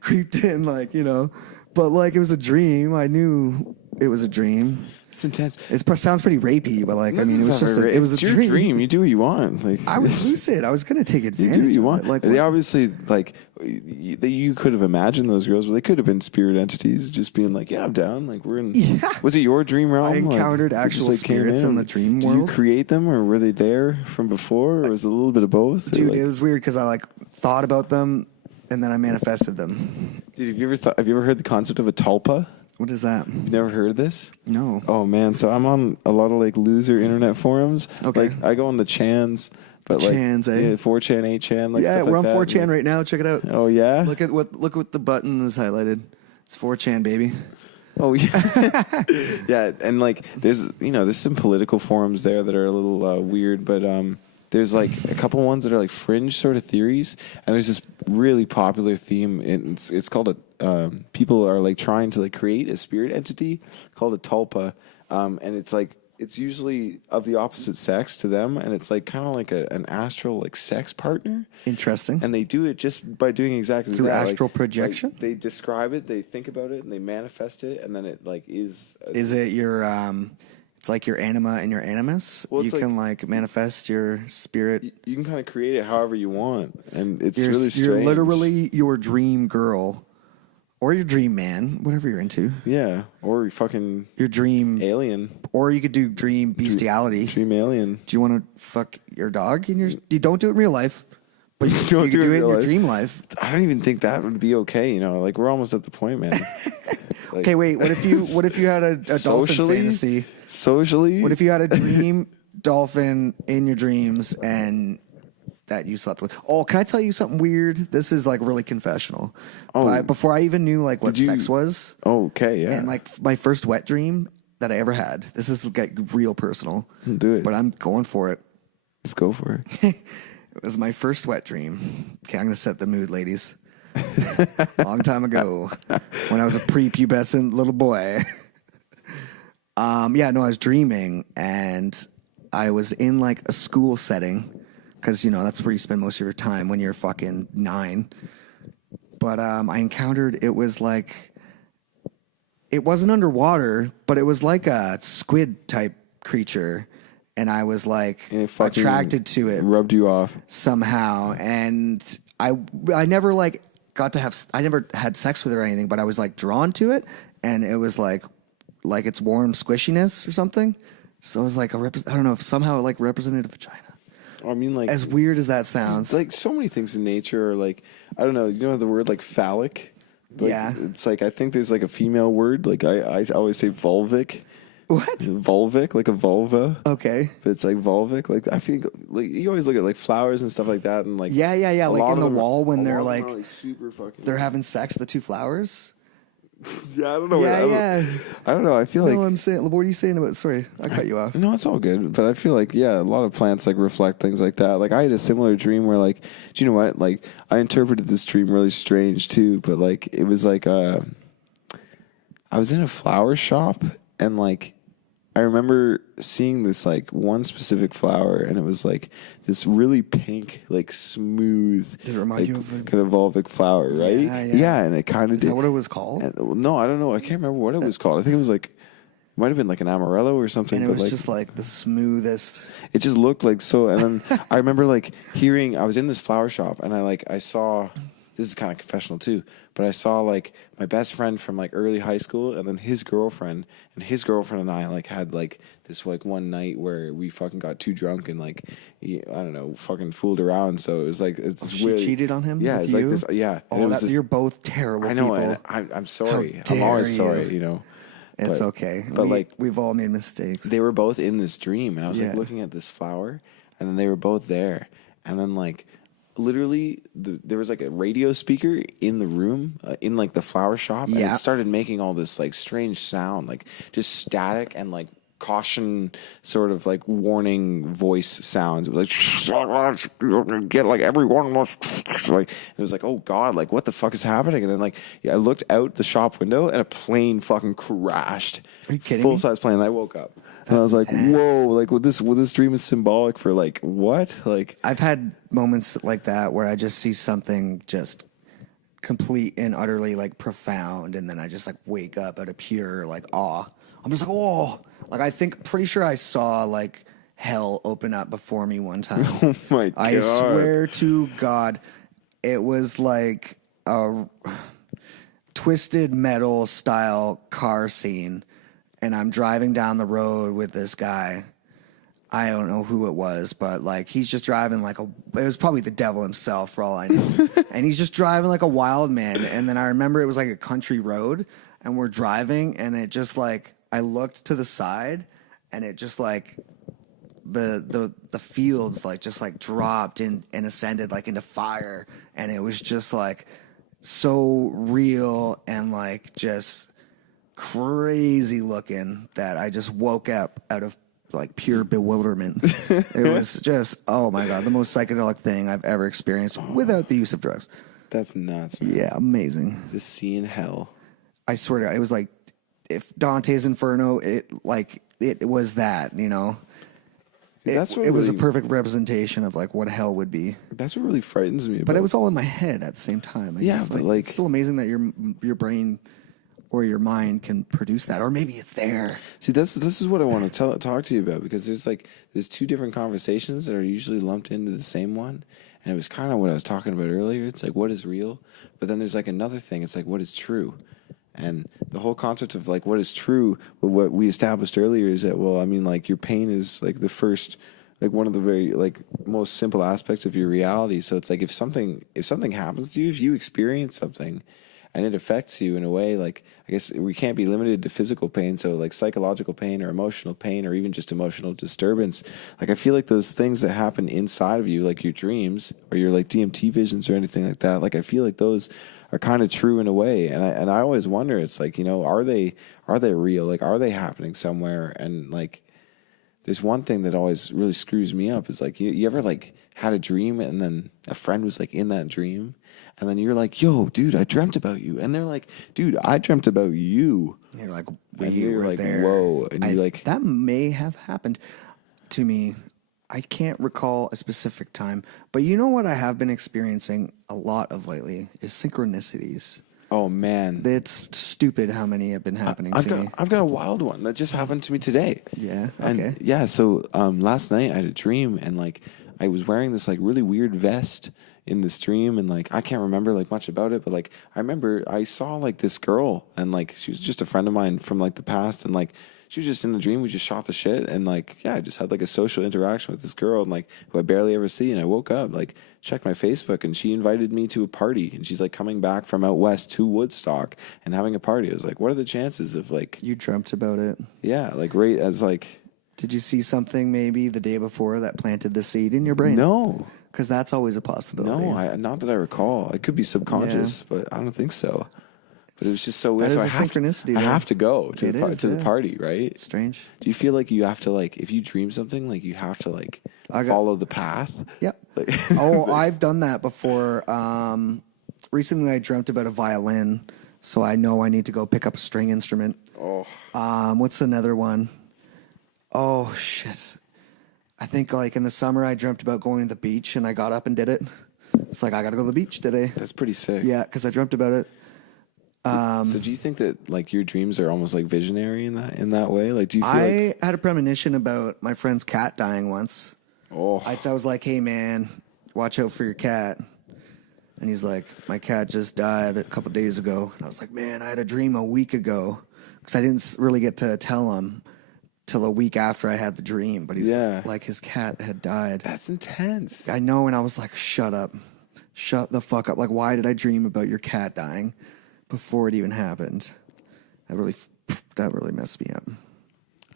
creeped in, like, you know, but like it was a dream. I knew it was a dream. It's intense. It sounds pretty rapey, but like, I mean, it was just it was a your dream. You do what you want. Like I was lucid. I was gonna take advantage. You do what you of want. it. Like they obviously like you could have imagined those girls, but they could have been spirit entities, just being like, "Yeah, I'm down." Like we're in. Yeah. Was it your dream realm? I encountered like, actual just, like, spirits in the dream world. Did you create them, or were they there from before, or was it a little bit of both? Dude, like, it was weird because I like thought about them, and then I manifested them. Dude, have you ever heard the concept of a tulpa? What is that? You never heard of this? No. Oh man, so I'm on a lot of like loser internet forums. Okay. Like I go on the Chans, but Chans, like eh? 4chan, 8chan, like Yeah, stuff we're like on that. 4chan right now. Check it out. Oh yeah. Look what the button is highlighted. It's 4chan, baby. Oh yeah. Yeah, and like there's some political forums there that are a little weird, but there's like a couple ones that are like fringe sort of theories, and there's this really popular theme. It's called people are like trying to like create a spirit entity called a tulpa, and it's usually of the opposite sex to them, and it's like kind of like an astral like sex partner. Interesting. And they do it just by doing exactly Through that. astral projection? Like, they describe it, they think about it, and they manifest it, and then it like is. Is it your it's like your anima and your animus? Well, you it's can like manifest your spirit. You can kind of create it however you want, and it's You're, really strange. you're literally your dream girl, or your dream man, whatever you're into. Yeah, or fucking Your dream alien, or you could do dream bestiality. dream alien. Do you want to fuck your dog in your? You don't do it in real life, but you Don't can do it do in it in real your life. dream life. I don't even think that would be okay. You know, like we're almost at the point, man. Like, Okay, wait. What if you had a dolphin Socially? fantasy? socially? What if you had a dream dolphin in your dreams and that you slept with? Oh, can I tell you something weird? This is like really confessional. Oh. But before I even knew like what Did you- sex was, Oh, okay, yeah. and like my first wet dream that I ever had. This is like real personal. Do it. But I'm going for it. Let's go for it. It was my first wet dream. Okay, I'm gonna set the mood, ladies. Long time ago, when I was a prepubescent little boy. I was dreaming, and I was in like a school setting, because that's where you spend most of your time when you're fucking 9. But I encountered it wasn't underwater, but it was like a squid type creature, and I was like And it fucking attracted to it Rubbed you off. somehow, and I never like got to have, I never had sex with it or anything, but I was like drawn to it, and it was like its warm squishiness or something. So it was like I don't know if somehow it like represented a vagina. I mean, like, As weird as that sounds, like so many things in nature are like, I don't know, you know the word like phallic? Like, Yeah. It's like, I think there's like a female word. Like I always say vulvic. What? Vulvic, like a vulva. Okay. But it's like vulvic. Like I think like you always look at like flowers and stuff like that, and like Yeah. a Like lot in of the them wall when a they're lot of them like are, super fucking. they're having sex, the two flowers. Yeah, I don't know. Yeah. I don't know. I feel like. No, I'm saying. What are you saying about? Sorry, I cut you off. No, it's all good. But I feel like, yeah, a lot of plants like reflect things like that. Like I had a similar dream where like, do you know what? Like I interpreted this dream really strange too. But like it was like I was in a flower shop and like I remember seeing this like one specific flower and it was like this really pink, like smooth, Did it remind like, you of a- kind of volvic flower, right? Yeah. And it kind of Is that what it was called? No, I don't know. I can't remember what it was called. I think it was like. It might have been like an Amarillo or something. And it but was just like the smoothest. it just looked like so. And then I remember like hearing, I was in this flower shop and I saw, this is kind of confessional too, but I saw like my best friend from like early high school and then his girlfriend and I like had like this like one night where we fucking got too drunk and like, I don't know, fucking fooled around. So it was like, it's She really, cheated on him. Yeah. with it's you? like this. Yeah. And Oh, it was this, you're both terrible. I know. People. And I'm sorry. How I'm always dare sorry, you. you know. It's But- okay. but like we've all made mistakes. they were both in this dream, and I was like Yeah. looking at this flower, and then they were both there, and then like literally there was like a radio speaker in the room in like the flower shop, and Yeah. it started making all this like strange sound, like just static and like caution sort of like warning voice sounds. It was like get like everyone must like it was like, oh god, like what the fuck is happening? And then like I looked out the shop window and a plane fucking crashed. Are you kidding Full me? size plane. And I woke up. And I was like, intense. whoa, like what this dream is symbolic for like what? Like I've had moments like that where I just see something just complete and utterly like profound, and then I just like wake up out of pure like awe. I'm just like, oh, like I think pretty sure I saw like hell open up before me one time. oh my god. I swear to God, it was like a twisted metal style car scene, and I'm driving down the road with this guy. I don't know who it was, but like he's just driving like it was probably the devil himself for all I know. And he's just driving like a wild man. And then I remember it was like a country road and we're driving and it just like, I looked to the side and it just like the fields like just like dropped in and ascended like into fire. And it was just like so real and like just crazy looking that I just woke up out of like pure bewilderment. It was just, oh my God, the most psychedelic thing I've ever experienced without the use of drugs. That's nuts, man. Yeah, amazing. Just seeing hell. I swear to God, it was like if Dante's Inferno, it was that, you know. That's what it was a really- perfect representation of like what hell would be. That's what really frightens me about But it was all in my head at the same time. Yeah, but like- it's still amazing that your brain or your mind can produce that, or maybe it's there. See, this is what I want to talk to you about, because there's two different conversations that are usually lumped into the same one, and it was kind of what I was talking about earlier. It's like what is real, but then there's like another thing. It's like what is true, and the whole concept of like what is true. What we established earlier is that, well, I mean, like your pain is like the first, like one of the very like most simple aspects of your reality. So it's like if something happens to you, if you experience something and it affects you in a way, like, I guess we can't be limited to physical pain. So like psychological pain or emotional pain or even just emotional disturbance. Like, I feel like those things that happen inside of you, like your dreams or your like DMT visions or anything like that, like I feel like those are kind of true in a way. And I always wonder, it's like, you know, are they real? Like, are they happening somewhere? And like, there's one thing that always really screws me up is like, you ever like had a dream and then a friend was like in that dream, and then you're like, yo, dude, I dreamt about you. And they're like, dude, I dreamt about you. And you're like, And we you're were like, there. whoa. And you're like, that may have happened to me. I can't recall a specific time, but you know what I have been experiencing a lot of lately is synchronicities. oh man. It's stupid how many have been happening to me. I've got a wild one that just happened to me today. Yeah, And okay. yeah, so last night I had a dream, and like I was wearing this like really weird vest in this dream, and like I can't remember like much about it, but like I remember I saw like this girl, and like she was just a friend of mine from like the past, and like she was just in the dream. We just shot the shit, and like, yeah, I just had like a social interaction with this girl, and like who I barely ever see. And I woke up, like, checked my Facebook, and she invited me to a party, and she's like coming back from out west to Woodstock and having a party. I was like, what are the chances of like You dreamt about it. Yeah, like right as like. Did you see something maybe the day before that planted the seed in your brain? No. Because that's always a possibility. No, not that I recall. It could be subconscious, but I don't think so. But it was just so weird. That So is a synchronicity, I though. have to go to the Yeah. party, right? Strange. Do you feel like you have to like if you dream something, like you have to like I got- follow the path? Yep. Like, Oh, I've done that before. Recently, I dreamt about a violin, so I know I need to go pick up a string instrument. oh, What's another one? Oh, shit. I think like in the summer, I dreamt about going to the beach, and I got up and did it. It's like, I got to go to the beach today. that's pretty sick. Yeah, because I dreamt about it. So do you think that like your dreams are almost like visionary in that way? Like, do you feel like I had a premonition about my friend's cat dying once. oh, I was like, hey, man, watch out for your cat. And he's like, my cat just died a couple days ago. And I was like, man, I had a dream a week ago. Because I didn't really get to tell him till a week after I had the dream. But he's like, his cat had died. that's intense. I know. And I was like, shut up. Shut the fuck up. Like, why did I dream about your cat dying before it even happened? That really messed me up.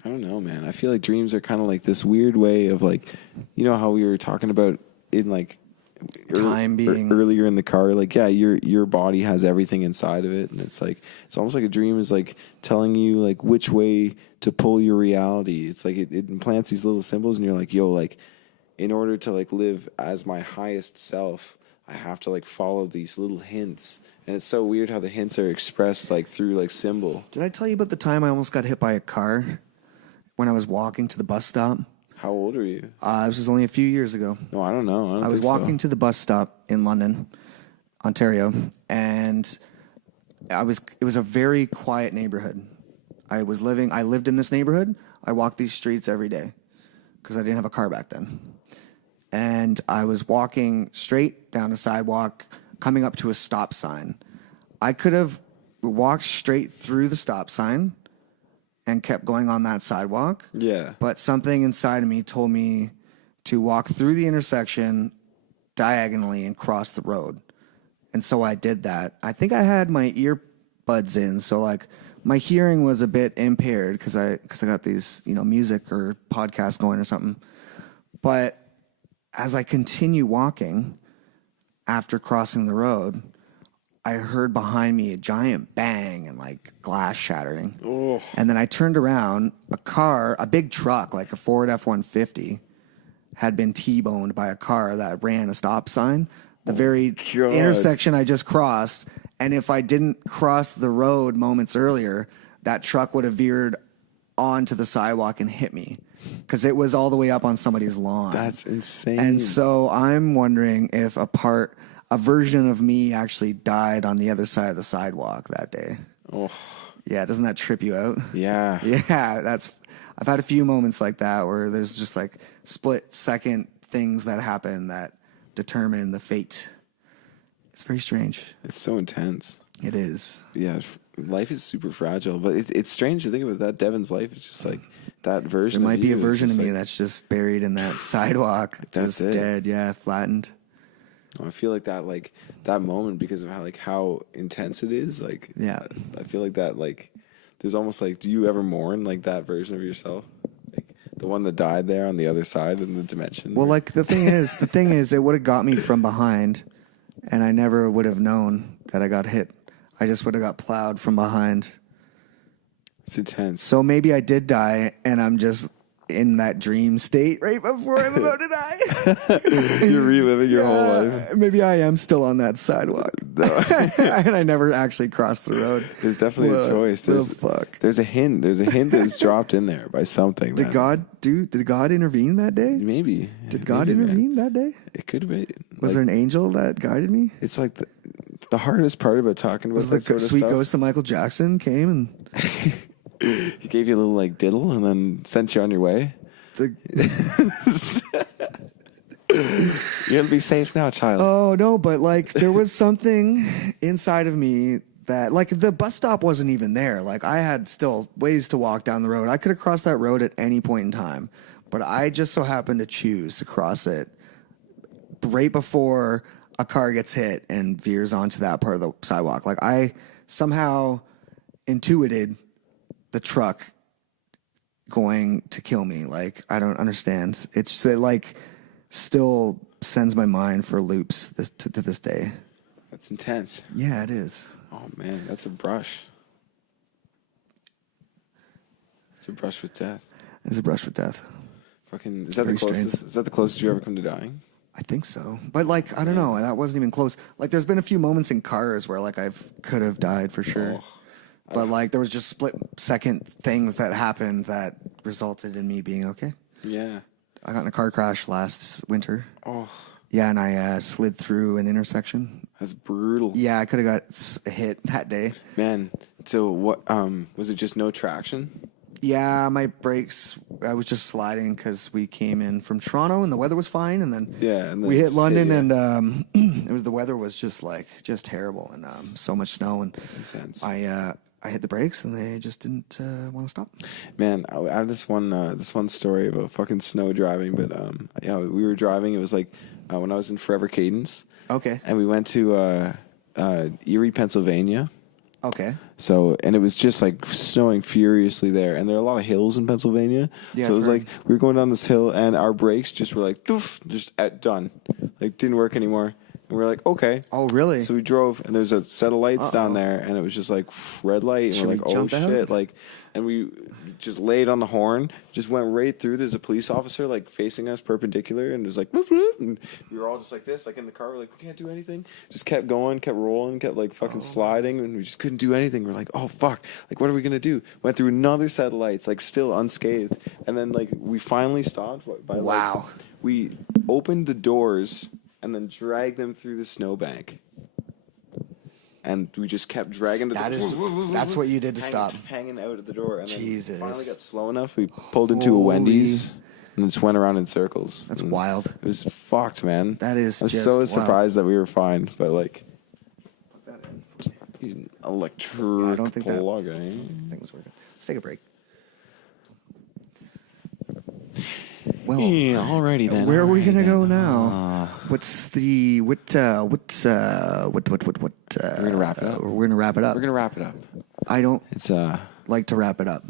I don't know, man. I feel like dreams are kind of like this weird way of like, you know how we were talking about in like Time being earlier in the car, like, yeah, your body has everything inside of it, and it's like it's almost like a dream is like telling you like which way to pull your reality. It's like it implants these little symbols, and you're like, yo, like in order to like live as my highest self, I have to like follow these little hints. And it's so weird how the hints are expressed like through like symbol. Did I tell you about the time I almost got hit by a car when I was walking to the bus stop? How old are you? This was only a few years ago. No, I don't know. I was walking to the bus stop in London, Ontario, and it was a very quiet neighborhood. I lived in this neighborhood. I walked these streets every day because I didn't have a car back then. And I was walking straight down a sidewalk, coming up to a stop sign. I could have walked straight through the stop sign and kept going on that sidewalk. Yeah. But something inside of me told me to walk through the intersection diagonally and cross the road. And so I did that. I think I had my earbuds in, so like my hearing was a bit impaired because I got these, music or podcast going or something. But as I continue walking after crossing the road, I heard behind me a giant bang and like glass shattering. Oh. And then I turned around, a big truck, like a Ford F-150, had been T-boned by a car that ran a stop sign. The very intersection I just crossed. And if I didn't cross the road moments earlier, that truck would have veered onto the sidewalk and hit me because it was all the way up on somebody's lawn. That's insane. And so I'm wondering if a version of me actually died on the other side of the sidewalk that day. Oh. Yeah, doesn't that trip you out? Yeah. Yeah, I've had a few moments like that where there's just like split second things that happen that determine the fate. It's very strange. It's so intense. It is. Yeah, life is super fragile, but it's strange to think about that. Devin's life is just like that version. There might be a version of me like, that's just buried in that sidewalk, That's just it. dead. Yeah, flattened. I feel like that moment because of how intense it is. Like, Yeah. I feel like that there's almost like, do you ever mourn like that version of yourself, like the one that died there on the other side in the dimension? Well, like the thing is, it would have got me from behind, and I never would have known that I got hit. I just would have got plowed from behind. It's intense. So maybe I did die, and I'm just in that dream state right before I'm about to die. You're reliving your whole life. Maybe I am still on that sidewalk. And I never actually crossed the road. There's definitely a choice. There's a hint. There's a hint that's dropped in there by something. Did God intervene that day? Maybe. Did God intervene that day? It could be. Was there an angel that guided me? It's like the hardest part about talking about Was that the sort of sweet stuff. ghost of Michael Jackson came and He gave you a little like diddle and then sent you on your way. You're gonna be safe now, child. Oh no, but like there was something inside of me that, like, the bus stop wasn't even there. Like, I had still ways to walk down the road. I could have crossed that road at any point in time, but I just so happened to choose to cross it right before a car gets hit and veers onto that part of the sidewalk. Like, I somehow intuited the truck going to kill me. Like, I don't understand. It's like still sends my mind for loops to this day. That's intense. Yeah, it is. Oh man, that's a brush. It's a brush with death. It's a brush with death. Fucking, is that the Very closest? strange. Is that the closest you ever come to dying? I think so. But, like, I don't know. That wasn't even close. Like, there's been a few moments in cars where, like, I could have died for sure. Oh, but, like, there was just split-second things that happened that resulted in me being okay. Yeah. I got in a car crash last winter. Oh, Yeah, and I slid through an intersection. that's brutal. Yeah, I could have got hit that day. Man, so what? Was it just no traction? Yeah, my brakes, I was just sliding because we came in from Toronto and the weather was fine. And then, And then we hit just London you. and the weather was just terrible and so much snow. And Intense. I hit the brakes and they just didn't want to stop. Man, I have this one story about fucking snow driving. But yeah, we were driving. It was like when I was in Forever Cadence. Okay. And we went to Erie, Pennsylvania. Okay. So, and it was just like snowing furiously there. And there are a lot of hills in Pennsylvania. Yeah, so it was I've like we were going down this hill and our brakes just were like, doof, just done. Like, didn't work anymore. And we were like, okay. Oh, really? So we drove and there's a set of lights down there and it was just like red light. And Should we're we like, oh jump out? shit. Like, and we just laid on the horn, just went right through. There's a police officer like facing us perpendicular and it was like, whoop, whoop, and we were all just like this, like in the car. We're like, we can't do anything. Just kept going, kept rolling, kept like fucking sliding, and we just couldn't do anything. We're like, oh fuck, like what are we gonna do? Went through another set of lights, like still unscathed, and then like we finally stopped. Wow. We opened the doors and then dragged them through the snowbank. And we just kept dragging That's what you did to stop. hanging out at the door. And Jesus. then finally got slow enough. We pulled into a Wendy's and just went around in circles. That's And wild. It was fucked, man. That is I was just so wild. surprised that we were fine, but like, Put that in. electric Yeah, I don't think that plug, thing was working. Let's take a break. Well, Yeah, alrighty then. where are we gonna alrighty go then. now? What's the what? We're gonna wrap it up. We're gonna wrap it up. We're gonna wrap it up. I don't It's like to wrap it up.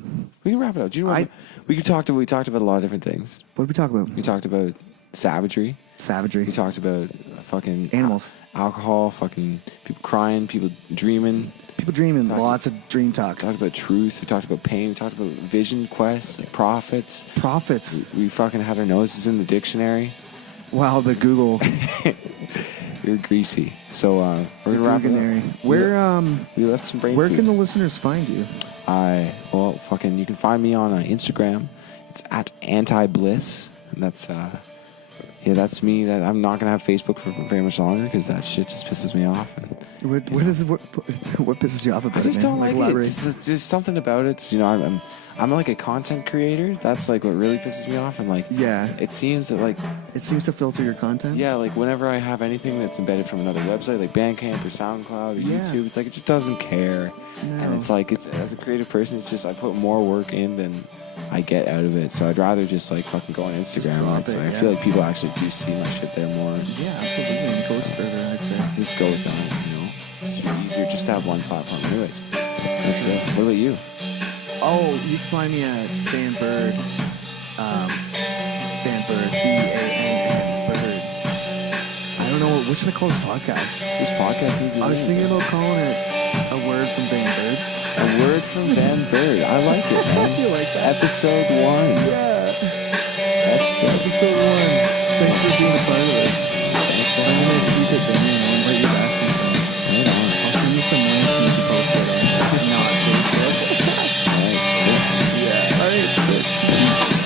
we can wrap it up. Do you know what? We talked about a lot of different things. What did we talk about? We talked about savagery. Savagery. We talked about fucking Animals. alcohol, fucking people crying, people dreaming. People dreaming. Talking- Lots of dream talk. We talked about truth. We talked about pain. We talked about vision quests, like prophets. Prophets. We fucking had our noses in the dictionary. Wow, the Google. You're greasy. So we're The gonna wrap it Googanary. up. Where We left some brain where food. can the listeners find you? You can find me on Instagram. It's at anti-bliss, and that's that's me. That I'm not gonna have Facebook for very much longer because that shit just pisses me off. And What pisses you off about I just it? man? don't like it. elaborate. There's something about it. You know, I'm like a content creator. That's like what really pisses me off. And like, Yeah. it seems that like, It seems to filter your content. yeah, like whenever I have anything that's embedded from another website, like Bandcamp or SoundCloud or Yeah. YouTube, it's like it just doesn't care. No. And it's like, as a creative person, it's just I put more work in than I get out of it. So I'd rather just like fucking go on Instagram. drop And so it, I yeah. feel like people actually do see my shit there more. Yeah, absolutely. It goes further, I'd say. Just go with that, you know. It's easier just to have one platform. Anyways, that's it. What about you? Oh, you can find me at VannBird. VannBird. VANN Bird. I don't know. What should I call this podcast? This podcast needs a I was name. thinking about calling it A Word from VannBird. A word from Vann Bird. I like it, man. You like that? Episode 1. Yeah. That's sick. Episode 1. Thanks for being a part of this. I'm going to keep it going. I'll invite you back sometime. Right on. I'll send you some links and you can post it on not Facebook. Alright, sick. Yeah. Alright, sick. Peace.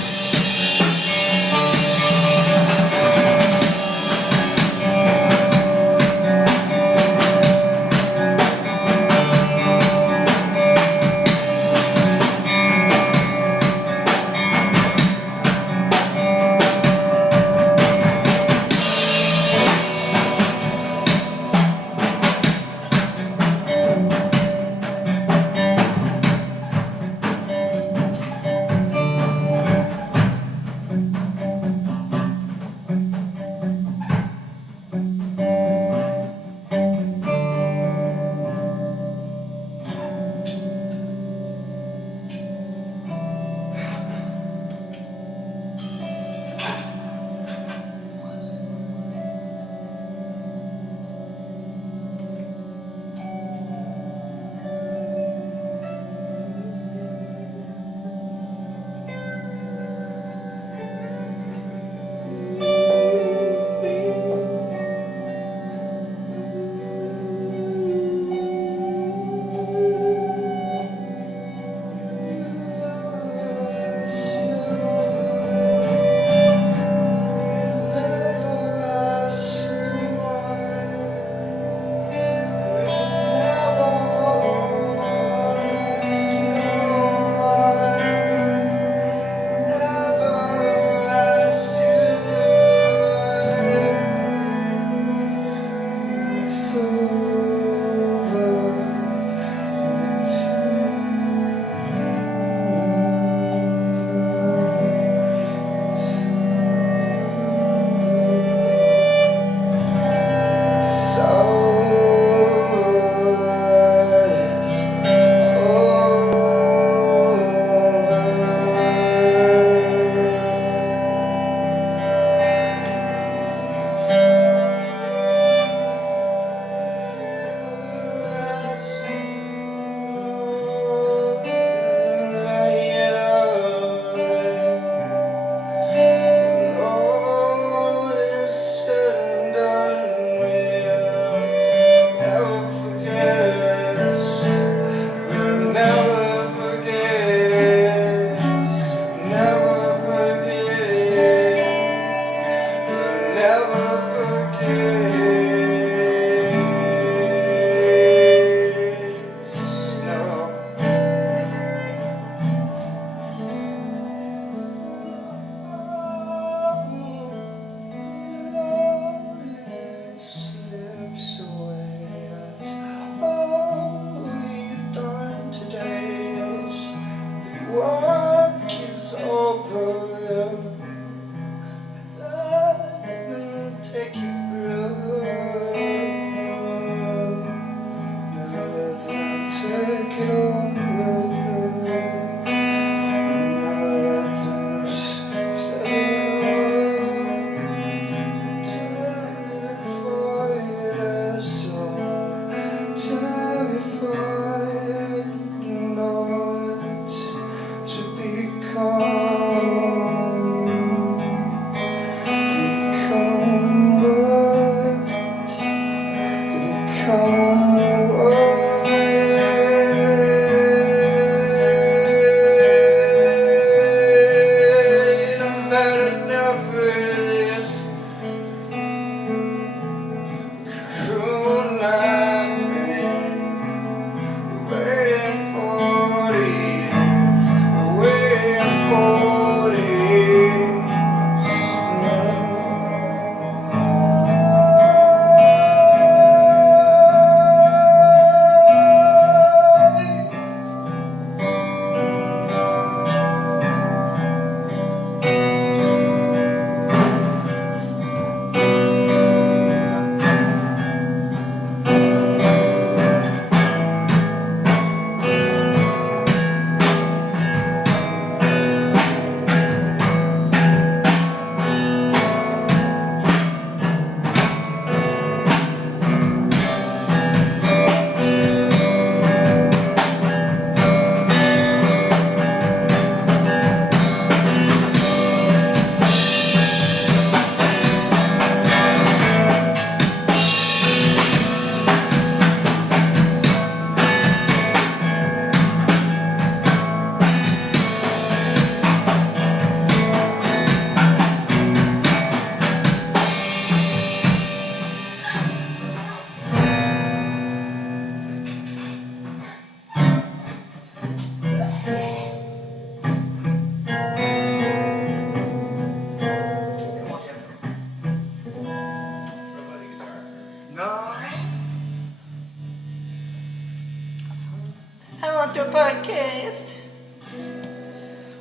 The podcast.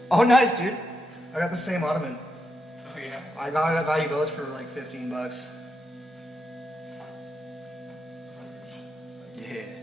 Oh, nice, dude. I got the same ottoman. Oh yeah. I got it at Value Village for like $15. Yeah.